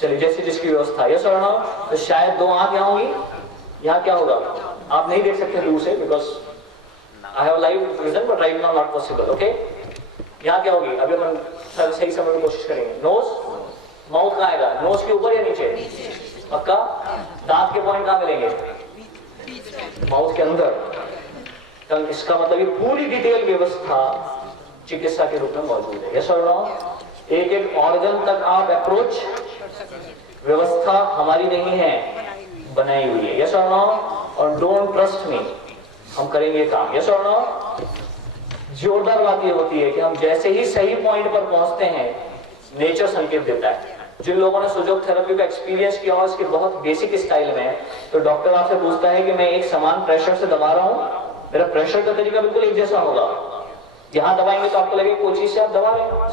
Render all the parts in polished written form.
चलिए जैसे जिसकी व्यवस्था, यस और नो। तो शायद 2 आंख यहाँ होंगी, यहाँ क्या होगा आप नहीं देख सकते दूर से, because I have live vision but right now not possible, okay. यहाँ क्या होगी, अभी अपन सही समझने की कोशिश करेंगे। नोज, माउथ कहाँ आएगा, नोज के ऊपर या नीचे, पक्का। दांत के पॉइंट कहाँ मिलेंगे, माउथ के अंदर। इसका मतलब ये पूरी डिटेल व्यवस्था चिकित्सा के रूप में मौजूद है, यस और नो। एक एक ऑर्गन तक आप अप्रोच, व्यवस्था हमारी नहीं है, बनाई हुई है, यस और नो। और डोंट ट्रस्ट मी, हम करेंगे काम, यस और नो। जोरदार बात ये होती है कि हम जैसे ही सही पॉइंट पर पहुंचते हैं, नेचर संकेत देता है। जिन लोगों ने सुजोग थेरेपी का एक्सपीरियंस किया हो इसके बहुत बेसिक स्टाइल में, तो डॉक्टर आपसे पूछता है कि मैं एक समान प्रेशर से दबा रहा हूं, मेरा प्रेशर का तरीका बिल्कुल एक जैसा होगा। यहां दबाएंगे तो आपको लगेगा कोई चीज से आप दबा रहे हैं,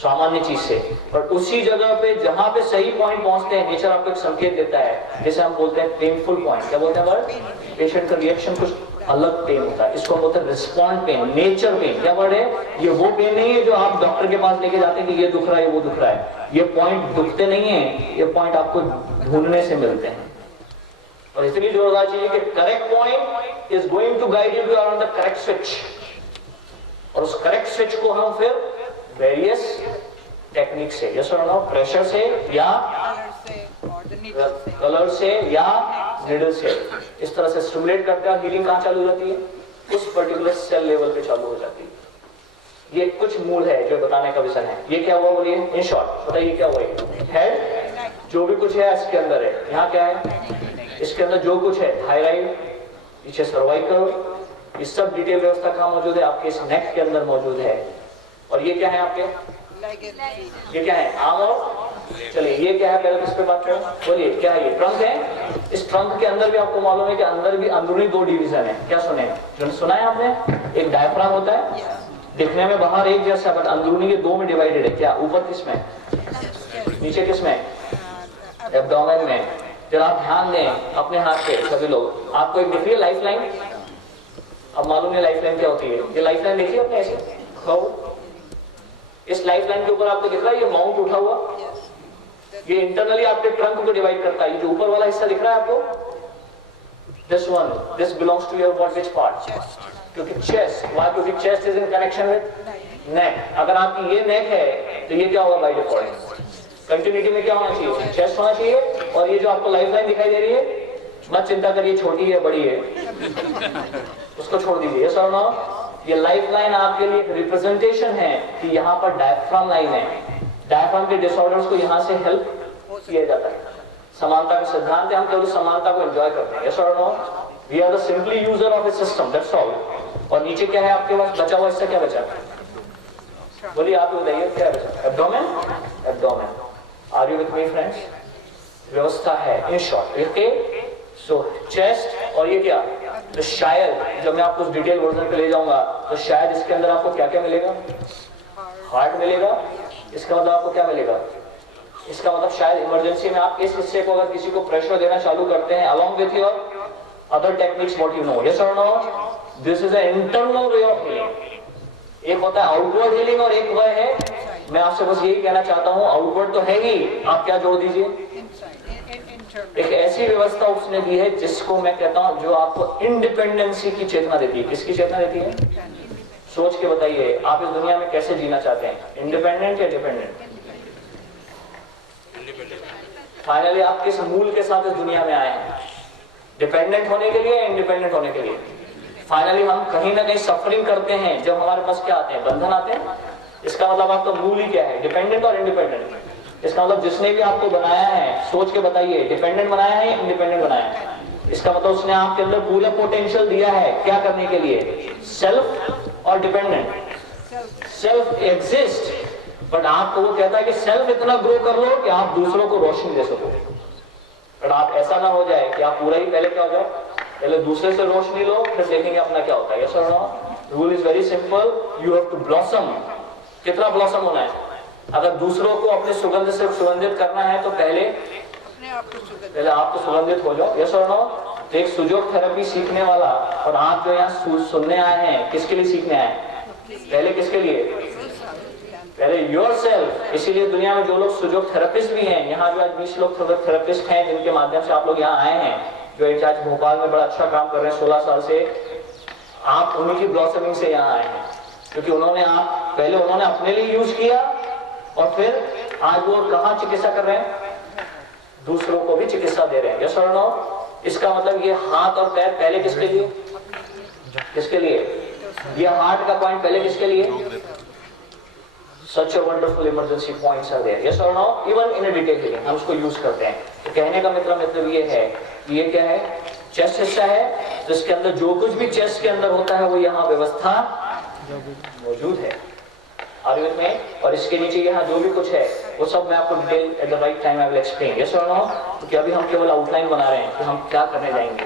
सामान्य चीज से, और उसी जगह पे जहां पे सही पॉइंट पहुंचते हैं, नेचर आपको एक संकेत देता है, जैसे हम बोलते हैं पेनफुल पॉइंट। क्या बोलते हैं वर्ड, पेशेंट का रिएक्शन कुछ अलग पेन होता है, इसको बोलते हैं रिस्पॉन्ड पेन, नेचर पेन। क्या वर्ड है ये, वो पेन नहीं है जो आप डॉक्टर के पास लेके जाते हैं कि ये दुख रहा है वो दुख रहा है। ये पॉइंट दुखते नहीं है, ये पॉइंट आपको ढूंढने से मिलते हैं। और इसलिए जोरदार चीज है कि correct point is going to guide you to on the correct switch, और उस करेक्ट स्विच को हम फिर वेरियस टेक्निक से, यस और नो, प्रेशर से या कलर से या निडल से, इस तरह से स्टिमुलेट करते हैं। हीलिंग कहां चालू हो जाती है, उस पर्टिकुलर सेल लेवल पे चालू हो जाती है। ये कुछ मूल है जो बताने का विषय है। ये क्या हुआ बोलिए, इन शॉर्ट बताइए क्या हुआ। हेड, जो भी कुछ है इसके अंदर है। यहाँ क्या है, इसके अंदर जो कुछ है, थायराइड, पीछे सर्वाइकल, ये सब डिटेल व्यवस्था कहाँ मौजूद है, आपके इस नेक के अंदर मौजूद है। और ये क्या है आपके, ये क्या है, आर्म। और चलिए ये क्या है, पहले किस पे बात करें, बोलिए क्या है, ये ट्रंक है। इस ट्रंक के अंदर भी आपको मालूम है कि अंदर भी अंदरूनी 2 डिवीजन है। क्या सुने, जो सुना है आपने, एक डायफ्राम होता है, दिखने में बाहर एक जैसा, बट अंदरूनी ये 2 में डिवाइडेड है। क्या, ऊपर किस में, नीचे किस में, एब्डोमेन में। जरा आप ध्यान दें अपने हाथ पे, सभी लोग, आपको एक दिख रही है लाइफ लाइन। अब मालूम है लाइफ लाइन क्या होती है, ये लाइफ लाइन देखिए अपने ऐसे खाओ, इस लाइफ लाइन के ऊपर आपको दिख रहा है ये माउंट उठा हुआ, ये इंटरनली आपके ट्रंक को डिवाइड करता है। ये जो ऊपर वाला हिस्सा दिख रहा है आपको, this one, this belongs to your what, which part, क्योंकि चेस्ट, व्हाई, क्योंकि chest is in connection with neck. अगर आपकी ये नेक है तो ये क्या होगा बाय डिफॉल्ट, कंटिन्यूटी में क्या होना चाहिए, चेस्ट होना चाहिए। और ये जो आपको लाइफ लाइन दिखाई दे रही है, मत चिंता करिए छोटी है बड़ी है, उसको छोड़ दीजिए, सर नो। ये लाइफ लाइन आपके लिए एक रिप्रेजेंटेशन है कि यहाँ पर डायफ्राम लाइन है। डायफ्राम के डिसऑर्डर्स को यहाँ से हेल्प किया जाता है। समानता का सिद्धांत है, हम केवल समानता को एंजॉय करते हैं, यस और no. We are the simply user of a system, that's all. और नीचे क्या है आपके पास बचा हुआ हिस्सा, क्या बचा, बोलिए आप बताइए क्या बचा, abdomen, abdomen. Are you with me friends, व्यवस्था है in short, okay. So chest, और ये क्या, तो शायद जब मैं आपको डिटेल वर्जन पे ले जाऊंगा तो शायद इसके अंदर आपको क्या क्या मिलेगा, हार्ट मिलेगा। इसका मतलब आपको क्या मिलेगा, इसका मतलब शायद इमरजेंसी में आप इस हिस्से को अगर किसी को प्रेशर देना चालू करते हैं along with your other techniques what you know, yes or no, this is an internal way of healing। एक होता है आउटवर्ड हीलिंग और एक वह है, मैं आपसे बस यही कहना चाहता हूँ, आउटवर्ड तो है ही, आप क्या जोड़ दीजिए, एक ऐसी व्यवस्था उसने दी है जिसको मैं कहता हूं जो आपको इंडिपेंडेंसी की चेतना देती है। किसकी चेतना देती है, सोच के बताइए आप इस दुनिया में कैसे जीना चाहते हैं, इंडिपेंडेंट या डिपेंडेंट। फाइनली आप किस मूल के साथ इस दुनिया में आए हैं, डिपेंडेंट होने के लिए, इंडिपेंडेंट होने के लिए। फाइनली हम कहीं ना कहीं सफरिंग करते हैं जब हमारे पास क्या आते हैं, बंधन आते हैं। इसका मतलब आपका मूल ही क्या है, डिपेंडेंट और इंडिपेंडेंट। इसका मतलब जिसने भी आपको बनाया है, सोच के बताइए, डिपेंडेंट बनाया है या इंडिपेंडेंट बनाया है। इसका मतलब उसने आपके अंदर पूरा पोटेंशियल दिया है क्या करने के लिए, सेल्फ और डिपेंडेंट। सेल्फ एग्जिस्ट, बट आपको वो कहता है कि सेल्फ इतना ग्रो कर लो कि आप दूसरों को रोशनी दे सको। बट आप ऐसा ना हो जाए कि आप पूरा ही पहले क्या हो जाए, पहले दूसरे से रोशनी लो फिर देखेंगे अपना क्या होता है। यस और no, rule is very simple, you have to blossom. कितना ब्लॉसम होना है, अगर दूसरों को अपने सुगंध से सुगंधित करना है तो पहले आप तो सुगंधित हो जाओ। यस और नो। तो एक सुजोग थेरेपी सीखने वाला और आप जो यहाँ सुनने आए हैं, किसके लिए सीखने आए हैं, पहले किसके लिए, पहले योरसेल्फ। इसीलिए दुनिया में जो लोग सुजोग थेरेपिस्ट भी हैं, यहाँ जो आज 20 लोग थेरेपिस्ट हैं जिनके माध्यम से आप लोग यहाँ आए हैं, जो इंचार्ज भोपाल में बड़ा अच्छा काम कर रहे हैं 16 साल से, आप उन्हीं की ब्लॉसमिंग से यहाँ आए हैं, क्योंकि पहले उन्होंने अपने लिए यूज किया और फिर आज वो कहाँ चिकित्सा कर रहे हैं, दूसरों को भी चिकित्सा दे रहे हैं। यस और नो? इसका मतलब ये हाथ और पैर पहले किसके लिए, किसके लिए? ये हार्ट का पॉइंट पहले किसके लिए? Such a wonderful emergency points are there. Yes or no? Even in a detail healing हम उसको यूज करते हैं। तो कहने का मतलब ये है कि ये क्या है, चेस्ट हिस्सा है, तो इसके अंदर जो कुछ भी चेस्ट के अंदर होता है वो यहाँ व्यवस्था मौजूद है। आयुर्वेद में, और इसके नीचे यहाँ जो भी कुछ है वो सब मैं आपको detail at the right time I will explain. Yes और नो? क्योंकि अभी हम केवल आउटलाइन बना रहे हैं कि हम क्या करने जाएंगे।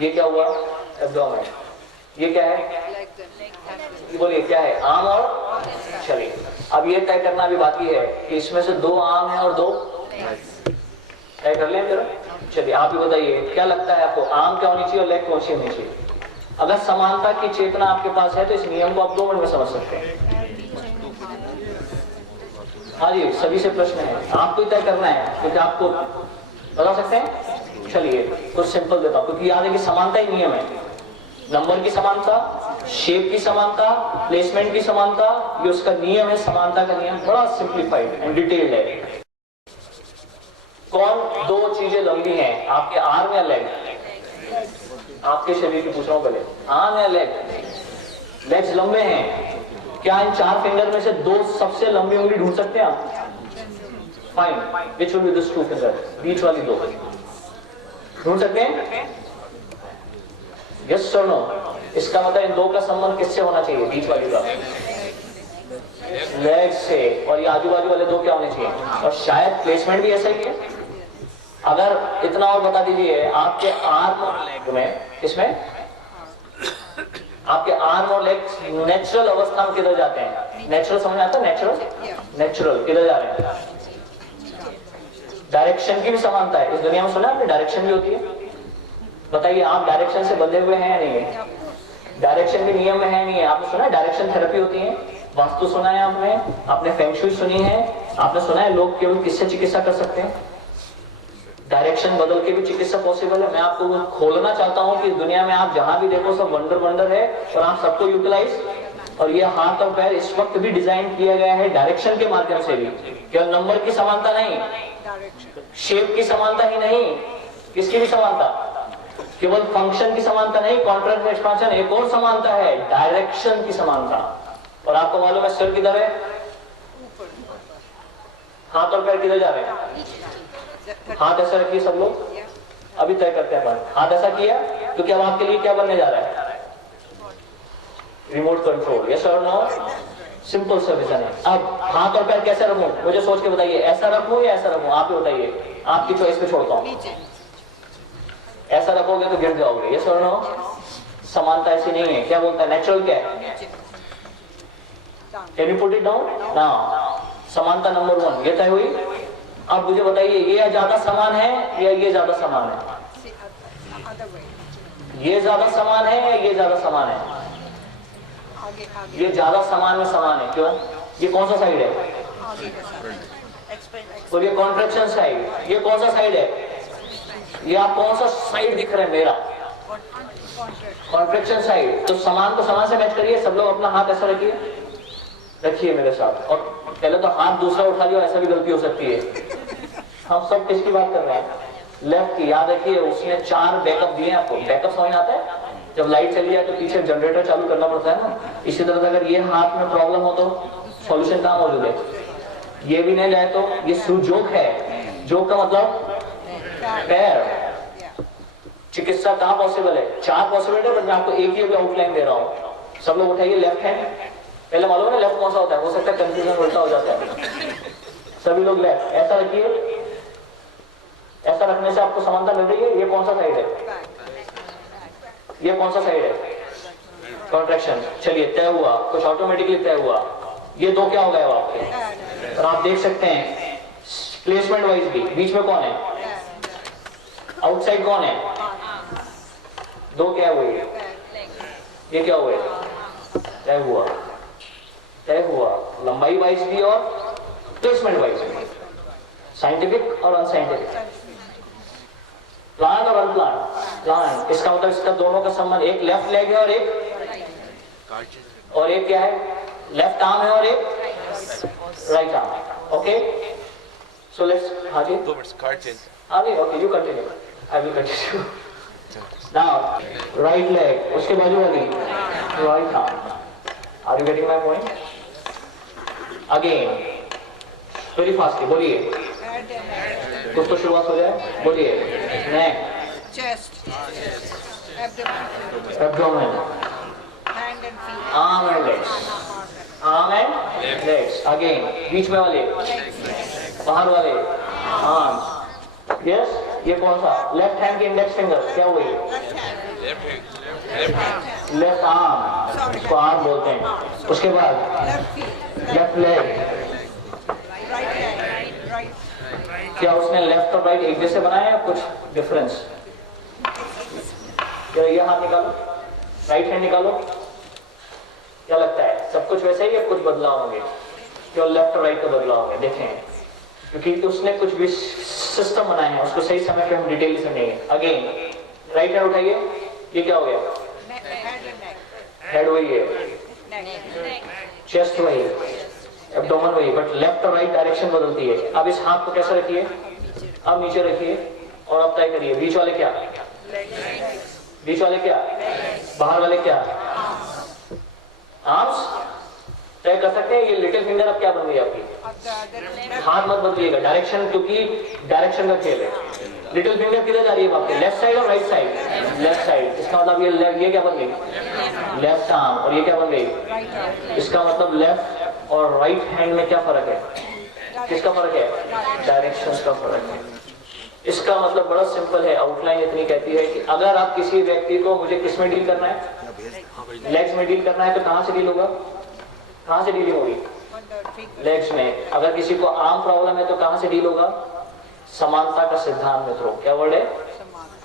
ये क्या हुआ? एब्डोमेन। ये क्या है? बोलिए क्या है? आर्म और, चलिए अब ये तय करना भी बाकी है कि इसमें से 2 आर्म है और 2 तय कर लें जरा। चलिए आप ही बताइए क्या लगता है आपको, आर्म क्या होनी चाहिए और लेग कौन सी होनी चाहिए? अगर समानता की चेतना आपके पास है तो इस नियम को आप 2 मिनट में समझ सकते हैं। हाँ जी, सभी से प्रश्न है, आपको ही तय करना है क्योंकि आपको बता सकते हैं। चलिए कुछ सिंपल देता हूं, क्योंकि याद है कि समानता ही नियम है। नंबर की समानता, शेप की समानता, प्लेसमेंट की समानता, ये उसका नियम है। समानता का नियम बड़ा सिंप्लीफाइड एंड डिटेल्ड है। कौन 2 चीजें लंबी हैं, आपके आर्म या लेग? आपके शरीर की पूछ रहा हूं पहले, आर्म या लेग? लेग्स लंबे हैं। क्या इन 4 फिंगर में से 2 सबसे लंबी उंगली ढूंढ सकते हैं आप? Fine, which will be this 2 finger? बीच वाली 2 ढूंढ सकते हैं? यस और नो? इसका मतलब इन 2 का संबंध किससे होना चाहिए? बीच वाली का लेग से, और ये आजू बाजू वाले 2 क्या होने चाहिए? और शायद प्लेसमेंट भी ऐसा ही है। अगर इतना और बता दीजिए, आपके आर्म और लेग में, इसमें आपके आर्म और लेग नेचुरल अवस्था में किधर जाते हैं? नेचुरल समझ आता है? नेचुरल किधर जा रहे हैं? डायरेक्शन की भी समानता है इस दुनिया में। सुना आपने डायरेक्शन भी होती है? बताइए आप डायरेक्शन से बंधे हुए हैं या नहीं है? डायरेक्शन भी नियम में है नहीं है? आपने सुना है डायरेक्शन थेरेपी होती है? वास्तु सुना है आपने? आपने फेंग शुई सुनी है? आपने सुना है लोग केवल किससे चिकित्सा कर सकते हैं? डायरेक्शन बदल के भी चिकित्सा पॉसिबल है। मैं आपको वो खोलना चाहता हूं कि दुनिया में आप जहां भी देखो सब वंडर है और आप सबको यूटिलाइज। और ये हाथ और पैर इस वक्त भी डिजाइन किया गया है डायरेक्शन के माध्यम से भी। केवल नंबर की समानता नहीं, शेप की समानता ही नहीं, किसकी भी समानता? केवल फंक्शन की समानता नहीं, कॉन्ट्रैक्ट एक्सपांशन, एक और समानता है, डायरेक्शन की समानता। और आपको मालूम है सिर किधर है? हाथ और पैर किधर जा रहे हैं? हाथ ऐसा रखिए सब लोग, अभी तय करते हैं। हाथ ऐसा किया क्योंकि अब आपके लिए क्या बनने जा रहा है? Remote control. यस और नो? सिंपल सा विजन है। अब हाथ और पैर कैसे रखूं? मुझे सोच के बताइए, ऐसा रखूं या ऐसा रखूं? आप ही बताइए, आपकी चॉइस पे छोड़ता हूं। ऐसा रखोगे तो गिर जाओगे। यस और नो? समानता ऐसी नहीं है। क्या बोलता है नेचुरल? क्या है? Can you put it down now? समानता नंबर 1 ये तय हुई। अब मुझे बताइए, ये ज्यादा समान है या ये ज्यादा समान है? ये ज्यादा समान है या ये ज्यादा समान है? ये ज्यादा समान में समान है। क्यों? ये कौन सा साइड है? बोलिए कॉन्ट्रैक्शन साइड। ये कौन सा साइड है? ये आप कौन सा साइड दिख रहा है मेरा? Contraction side. तो समान को समान से मैच करिए। सब लोग अपना हाथ ऐसा रखिए, रखिए मेरे साथ। और पहले तो हाथ दूसरा उठा लियो, ऐसा भी गलती हो सकती है। हम सब किसकी बात कर रहे हैं? लेफ्ट की। याद रखिए उसने 4 बैकअप दिए आपको। बैकअप समझ आता है? जब लाइट चली जाए तो पीछे जनरेटर चालू करना पड़ता है ना। इसी तरह से अगर ये हाथ में प्रॉब्लम हो तो सॉल्यूशन कहां मौजूद है? ये भी नहीं जाए तो ये सुजोग है। जोग का मतलब पैर। चिकित्सा कहां पॉसिबल है? 4 पॉसिबिलिटी है, मैं आपको एक ही अभी आउटलाइन दे रहा हूं। सब लोग उठाइए लेफ्ट हैंड। पहले मालूम है ना लेफ्ट कौन सा होता है? हो सकता है कंफ्यूजन उल्टा हो जाता है। सभी लोग लेफ्ट ऐसा रखिए। ऐसा रखने से आपको समानता मिल रही है। ये कौन सा साइड है? ये कौन सा साइड है? कॉन्ट्रैक्शन। चलिए तय हुआ, कुछ ऑटोमेटिकली तय हुआ। ये 2 क्या हो गए आपके? और आप देख सकते हैं प्लेसमेंट वाइज भी बीच में कौन है? आउटसाइड कौन है? 2 क्या हुए? ये क्या हुए? तय हुआ। तय हुआ, लंबाई वाइज भी और प्लेसमेंट वाइज भी, साइंटिफिक और अनसाइंटिफिक, प्लांट और अनप्लांट। प्लांट इसका मतलब इसका दोनों का संबंध, एक लेफ्ट लेग है और एक क्या है, लेफ्ट आर्म है और एक right arm. Okay, so let's, हाँ जी, हाँ जी, okay, you continue, I will continue. Now right leg, उसके बाजू वाली right arm. Are you getting my point? Again very fastly बोलिए, कुछ तो शुरुआत हो जाए, बोलिए। Neck, chest, abdomen, hand and feet, arm and legs, arm and legs. Again बीच में वाले, बाहर वाले, आर्म्स। यस, ये कौन सा, लेफ्ट हैंड की इंडेक्स फिंगर क्या हुई, लेफ्ट आर्म, इसको आर्म बोलते हैं। उसके बाद left feet, left leg, right leg, right, क्या उसने लेफ्ट और राइट एक जैसे बनाए या कुछ डिफरेंस? क्या ये हाथ निकालो, राइट हैंड निकालो, क्या लगता है सब कुछ वैसे ही या कुछ बदलाव होंगे? केवल लेफ्ट और राइट का बदलाव होंगे, देखें, क्योंकि उसने कुछ भी सिस्टम बनाए हैं, उसको सही समय पे हम डिटेल से समझेंगे। अगेन राइट हैंड उठाइए, ये क्या हो गया, head and neck, हेड वही है, neck, चेस्ट वही, एब्डोमेन वही, बट लेफ्ट और राइट डायरेक्शन बदलती है। अब इस हाथ को कैसे रखिए, अब नीचे रखिए और अब तय करिए, बीच वाले क्या, बीच वाले क्या, बाहर वाले क्या, आर्म्स। तय कर सकते हैं ये लिटिल फिंगर अब क्या बन गई आपकी, हाथ मत बदलिएगा, डायरेक्शन, क्योंकि डायरेक्शन का खेल है। लिटिल फिंगर किधर जा रही है आपकी, लेफ्ट साइड और राइट साइड, लेफ्ट साइड। इसका मतलब ये क्या बन गई, लेफ्ट आर्म, और ये क्या बन गई, इसका मतलब लेफ्ट और राइट हैंड में क्या फर्क है, किसका फर्क है, डायरेक्शन का फर्क है। इसका मतलब बड़ा सिंपल है, आउटलाइन इतनी कहती है कि अगर आप किसी व्यक्ति को, मुझे किस में डील करना है, लेग्स में डील करना है, तो कहां से डील होगा, कहां से डीलिंग होगी, लेग्स में। अगर किसी को आर्म प्रॉब्लम है तो कहां से डील होगा, समानता का सिद्धांत मित्रों, क्या वर्ड है,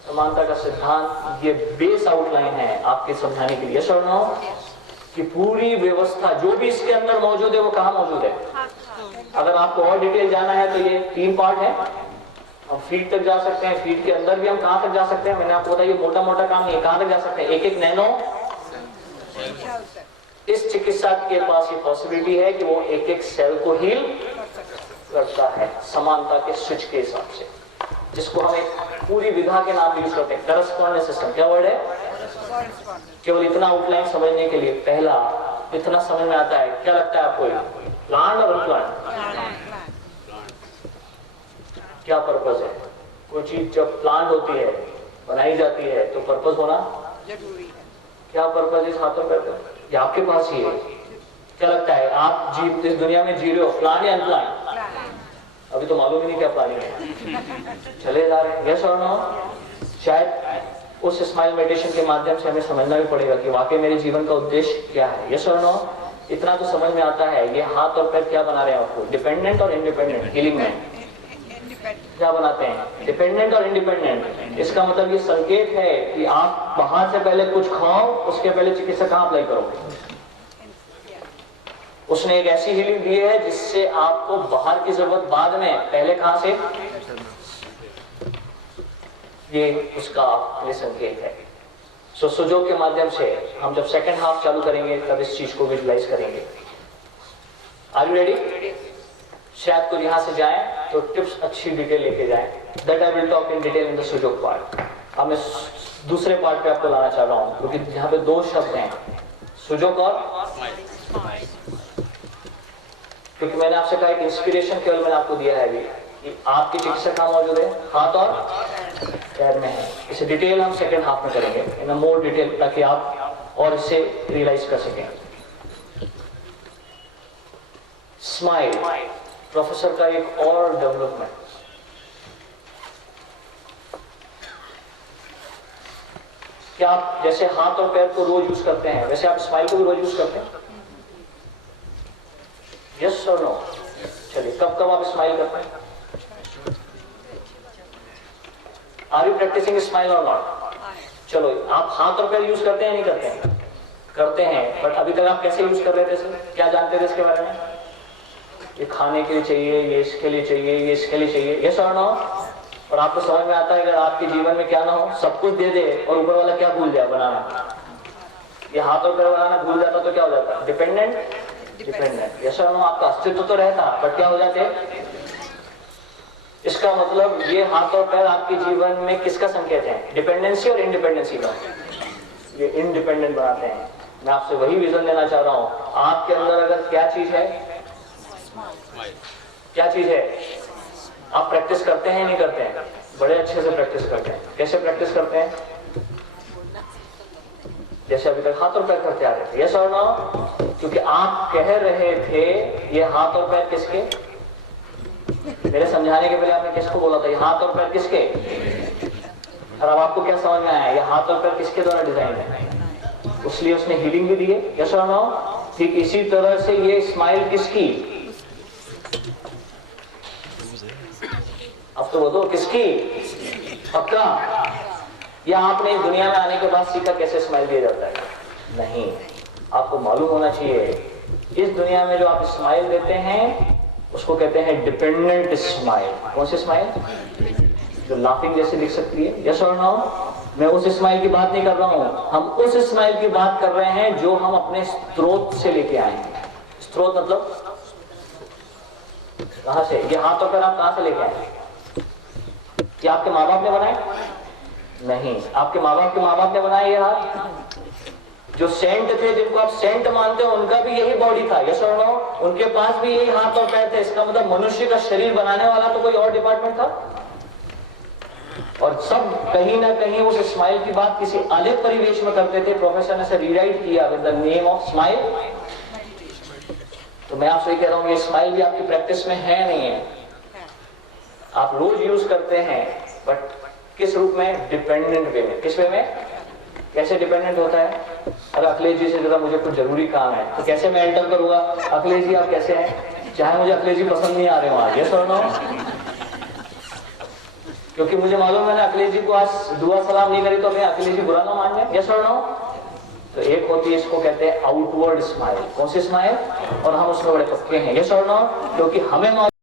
समानता का सिद्धांत। ये बेस आउटलाइन है आपके समझाने के लिए, समझो कि पूरी व्यवस्था जो भी इसके अंदर मौजूद है वो कहां मौजूद है। अगर आपको और डिटेल जाना है तो ये 3 पार्ट है, हम फीट तक जा सकते हैं, फीट के अंदर भी हम कहां तक जा सकते हैं, मैंने आपको बताया ये मोटा मोटा काम नहीं है, कहां तक जा सकते हैं, एक एक नैनो। इस चिकित्सक के पास ये पॉसिबिलिटी है कि वो एक एक सेल को हील करता है समानता के स्विच के हिसाब से, जिसको हम एक पूरी विधा के नाम यूज करते हैं, करस्पॉन्डेंस सिस्टम। क्या वर्ड है, केवल इतना आउटलाइन समझने के लिए, पहला इतना समझ में आता है, क्या लगता है आपको, प्लांट और अनप्लांट क्या पर्पस है। कोई चीज जब प्लांट होती है, बनाई जाती है, तो पर्पस होना जरूरी है। क्या पर्पस इस हाथों पे, ये आपके पास ही है। क्या लगता है आप इस दुनिया में जी रहे हो, प्लांट या अनप्लांट, अभी तो मालूम ही नहीं क्या प्लानिंग है, चले जा रहे हैं, यस और नो। शायद उस स्माइल मेडिटेशन के माध्यम से हमें समझना भी पड़ेगा कि वाकई मेरे जीवन का उद्देश्य क्या है, यस और नो। इतना तो समझ में आता है, ये हाथ और पैर क्या बना रहे हैं आपको, डिपेंडेंट और इंडिपेंडेंट। हीलिंग में क्या बनाते हैं, डिपेंडेंट और इंडिपेंडेंट। इसका मतलब ये संकेत है कि आप बाहर से पहले कुछ खाओ, उसके पहले चिकित्सा कहां अप्लाई करोगे। उसने एक ऐसी हीलिंग दी है जिससे आपको बाहर की जरूरत बाद में, पहले कहां से, ये उसका ये संकेत है। सो सुजोग के माध्यम से हम जब सेकंड हाफ चालू करेंगे तब इस चीज को विजुलाइज करेंगे। Are you ready? शायद कुछ यहां से जाएं तो टिप्स अच्छी डिटेल लेके जाएं, that I will talk in detail in the Sujok part. अब मैं दूसरे पार्ट पे आपको लाना चाह रहा हूं, क्योंकि यहाँ पे 2 शब्द हैं, सुजोग और, क्योंकि मैंने आपसे कहा एक इंस्पिरेशन केवल मैंने आपको दिया है अभी कि आपकी चिकित्सा कहां मौजूद है, हाथ और पैर में है। इसे डिटेल हम सेकंड हाफ में करेंगे, इन मोर डिटेल, ताकि आप और इसे रियलाइज कर सकें। स्माइल प्रोफेसर का एक और डेवलपमेंट, क्या आप जैसे हाथ और पैर को रोज यूज करते हैं वैसे आप स्माइल को भी रोज यूज करते हैं, यस और नो? चलिए कब कब आप स्माइल करते हैं, आर यू प्रैक्टिसिंग स्माइल और नॉट? चलो आप हाथ और पैर यूज करते हैं नहीं करते हैं, करते हैं, बट अभी तक आप कैसे यूज कर रहे थे इसे? क्या जानते थे इसके बारे में? ये खाने के लिए चाहिए, ये इसके लिए चाहिए, ये इसके लिए चाहिए, ये सर ना हो। और आपको समझ में आता है अगर आपके जीवन में क्या ना हो, सब कुछ दे दे और ऊपर वाला क्या भूल जाए बनाना, ये हाथ और पैर बनाना भूल जाता तो क्या हो जाता? डिपेंडेंट। डिपेंडेंट, ये सर ना, आपका अस्तित्व तो रहता बट क्या हो जाते? इसका मतलब ये हाथ और पैर आपके जीवन में किसका संकेत है? डिपेंडेंसी और इंडिपेंडेंसी का। ये इंडिपेंडेंट बनाते हैं। मैं आपसे वही विजन देना चाह रहा हूं। आपके अंदर अगर क्या चीज है, क्या चीज है, आप प्रैक्टिस करते हैं नहीं करते हैं? बड़े अच्छे से प्रैक्टिस करते हैं। कैसे प्रैक्टिस करते हैं? जैसे अभी तक हाथ और पैर करते आ रहे थे, यस और नो? क्योंकि आप कह रहे थे ये हाथ और पैर किसके? मेरे समझाने के पहले आपने किसको बोला था ये हाथ और पैर किसके? और अब आपको क्या समझ में आया? ये हाथ और पैर किसके द्वारा डिजाइन है? इसलिए उसने हीलिंग भी दी है, यस और नो? ठीक इसी तरह से ये स्माइल किसकी? अब तो बोलो किसकी? पक्का? या आपने इस दुनिया में आने के बाद सीखा कैसे स्माइल दिया जाता है? नहीं, आपको मालूम होना चाहिए इस दुनिया में जो आप स्माइल देते हैं उसको कहते हैं डिपेंडेंट स्माइल। कौन सी स्माइल? जो लाफिंग जैसे दिख सकती है, यस और नो? मैं उस स्माइल की बात नहीं कर रहा हूं, हम उस स्माइल की बात कर रहे हैं जो हम अपने स्रोत से लेके आए हैं। स्रोत मतलब कहां से? ये हाथ और पैर आप कहां से लेके आए? क्या आपके माँ बाप ने बनाए? नहीं, आपके माँ बाप के माँ बाप ने बनाए ये हाथ? जो सेंट थे, जिनको आप सेंट मानते हो, उनका भी यही बॉडी था, यस और नो? उनके पास भी यही हाथ और पैर थे। इसका मतलब मनुष्य का शरीर बनाने वाला तो कोई और डिपार्टमेंट था। और सब कहीं ना कहीं उस स्माइल की बात किसी अलग परिवेश में करते थे। प्रोफेसर ने इसे रीराइट किया with the name of smile. तो मैं आपसे कह रहा हूं ये स्माइल भी आपकी प्रैक्टिस में है नहीं है? आप रोज यूज करते हैं, बट किस रूप में? डिपेंडेंट वे में। किस वे में? कैसे डिपेंडेंट होता है? अगर अखिलेश जी से जरा मुझे कुछ जरूरी काम है तो कैसे मैं एंटर करूंगा? अखिलेश जी आप कैसे हैं? चाहे मुझे अखिलेश जी पसंद नहीं आ रहे वहां, यस और नो? क्योंकि मुझे मालूम है ना अखिलेश जी को आज दुआ सलाम नहीं करी तो मैं अखिलेश जी बुरा ना मान जाए, यस और नो? तो एक होती है, इसको कहते हैं आउटवर्ड स्माइल। कौन सी स्माइल? और हम उसमें बड़े पक्के हैं, यस और नो? क्योंकि हमें